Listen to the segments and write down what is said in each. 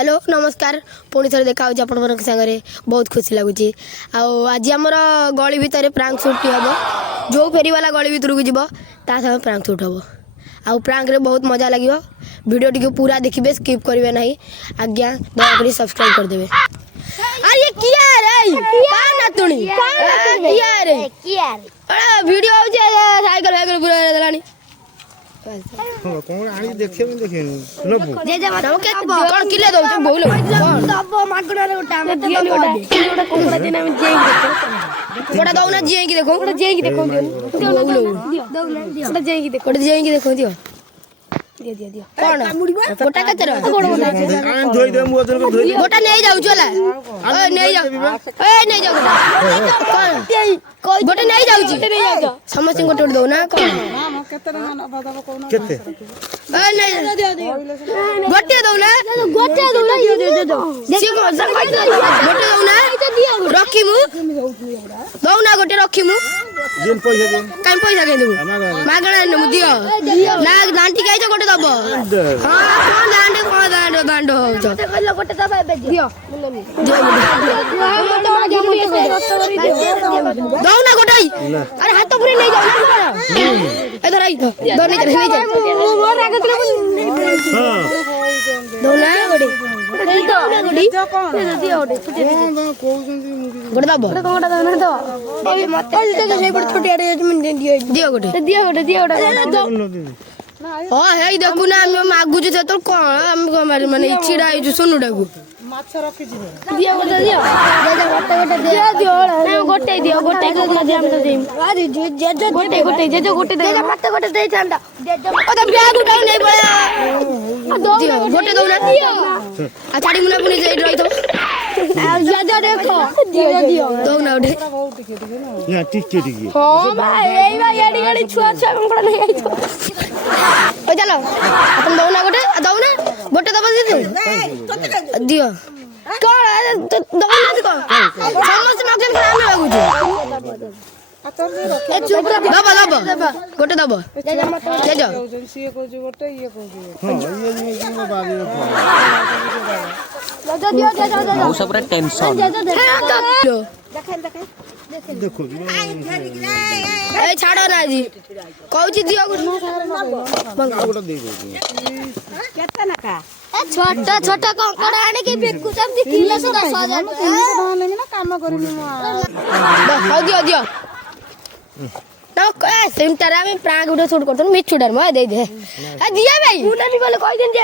Hello नमस्कार पुणी थे देखा आपण सागर बहुत खुशी लगुच आज आमर गली भितर प्रांक सुट हम जो फेरीवाला गली भितर को जीव ता साथ प्रांक सुट हम आउ प्रांक रे बहुत मजा लगे वीडियो टी पूरा देखिए स्किप करेंगे ना आज्ञा दयाकोरी सब्सक्राइब करदे। अरे किया रे का नातुणी किया रे वीडियो साइकिल साइकिल पूरा देलानी कौन आनी देखे में देखे नबो जे जे हम के कोन किले दउ बोल दबो मागणा रे उठा हम दियो ओटा कोकड़ा दिन में जेई देखो कोकड़ा दउ ना जेई की देखो कोकड़ा जेई की देखो दियो दउ ना दियो कोकड़ा जेई की देखो कोकड़ा जेई की देखो दियो दियो दियो दियो कोन गोटा कचरा आन धोई दे मो जन को धोई गोटा नहीं जाऊ चला ओए नहीं जाऊ ए नहीं जाऊ कोन गोटा नहीं जाऊ छी समस्त गोटे दउ ना कोन केते ए नहीं गोटे दउ ना ये दो सी को गोटे दउ ना रखी मु दउ ना गोटे रखी मु जेन पैसा दे काई पैसा के देबो मागणा न दियो ना लांटी काई गोटे दबो हां दांडे हो जो गोटे दबा दियो दउ ना गोटे अरे हाथ पूरे नहीं जाओ ना इधर आई दो नहीं जा मोर आगे हां दउ ना गोटे गोटे दबो कोटा दना दो ए मते से बड़ छोटी अरेंजमेंट दियो गोटे हां हे देखु ना हम मागु जे तो कोन हम माने छिड़ा आई सोनुडा को माछ रखि जिवे दियो गोटे दियो गोटे दियो गोटे को दियो हम तो देम अरे जे गोटे दे मते गोटे दे छंडा ओ तो बैग उठाओ नहीं पड़ा दियो गोटे दो ना दियो आ छाड़ी मुना पुनी जे रही तो जे देखो दियो दो ना उठे या टिके हां भाई एई भाई याडी गाड़ी छुआ छुआ कंकड़ा नहीं आई तो ओ चलो अपन दो ना गोटे दबा दियो कौन दो ना को समस्त मगन खराब लागु ए चुप दबा गोटे दबा जे जा सिए को जो गोटे ये को जो हां ये में बागे दियो मौसा पूरा टेंशन देखो ए छाड़ो ना जी कहू छी दियो गोटा दे दो केते ना का छोटा छोटा कंकड़ आने के बिकु सब दिखिले से 10,000 लेंगे ना काम करिनी हो दियो ना ए सेंटर में प्रांक वीडियो शूट करतो मिछुडर में दे दे आ दिया भाई मुना भी बोले कोई दिन दे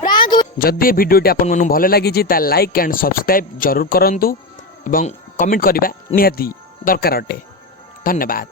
प्रांक जदि वीडियोटी आपन मनु भले लागि छि ता लाइक एंड सब्सक्राइब जरूर करंतु एवं कमेंट करबा निहाती दरकार अटे। धन्यवाद।